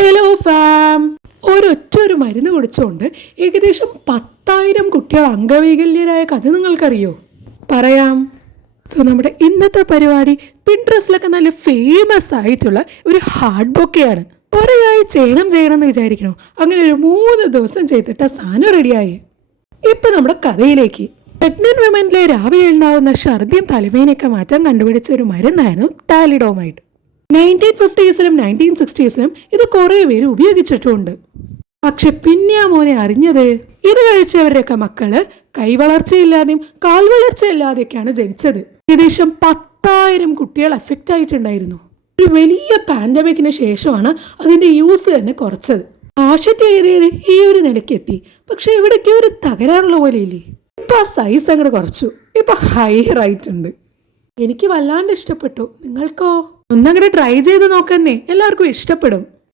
Hello farm. ഒരു മരുന്ന് കുടിച്ചുകൊണ്ട് ഏകദേശം 10,000 കുട്ടികൾ അംഗവൈകല്യരായ കഥ നിങ്ങൾക്കറിയോ? പറയാം. സോ നമ്മുടെ ഇന്നത്തെ പരിപാടി പിൻട്രസ്റ്റിലൊക്കെ നല്ല ഫേമസ് ആയിട്ടുള്ള ഒരു ഹാർഡ് ബൊക്കെയാണ്. ഒരേയായി ചെയ്യണം എന്ന് വിചാരിക്കണോ? അങ്ങനെ ഒരു 3 ദിവസം ചെയ്തിട്ട് സാധനം റെഡിയായി. ഇപ്പം നമ്മുടെ കഥയിലേക്ക്. പ്രഗ്നന്റ് വിമനിലെ രാവിലെ ഉണ്ടാകുന്ന ഛർദിയും തലവേനയൊക്കെ മാറ്റാൻ കണ്ടുപിടിച്ച ഒരു മരുന്നായിരുന്നു താലിഡോമൈഡ്. 1950s 1960s ഇത് കുറേ പേര് ഉപയോഗിച്ചിട്ടുമുണ്ട്. പക്ഷെ പിന്നെ ആ മോനെ അറിഞ്ഞത് ഇത് കഴിച്ചവരുടെയൊക്കെ മക്കള് കൈവളർച്ചയില്ലാതെയും കാൽ വളർച്ചയില്ലാതെയൊക്കെയാണ് ജനിച്ചത്. ഏകദേശം 10,000 കുട്ടികൾ എഫക്റ്റ് ആയിട്ടുണ്ടായിരുന്നു. ഒരു വലിയ പാൻഡമിക്കിന് ശേഷമാണ് അതിന്റെ യൂസ് തന്നെ കുറച്ചത്. ആശറ്റ് ചെയ്തത് ഈ ഒരു നിലയ്ക്കെത്തി. പക്ഷെ ഇവിടേക്ക് ഒരു തകരാറുള്ള പോലെ ഇല്ലേ? ഇപ്പൊ ആ സൈസ് അങ്ങോട്ട് കുറച്ചു. ഇപ്പൊ ഹൈർ ആയിട്ടുണ്ട്. എനിക്ക് വല്ലാണ്ട് ഇഷ്ടപ്പെട്ടു. നിങ്ങൾക്കോ? ഒന്നങ്ങോട്ട് ട്രൈ ചെയ്ത് നോക്കുന്നേ, എല്ലാവർക്കും ഇഷ്ടപ്പെടും.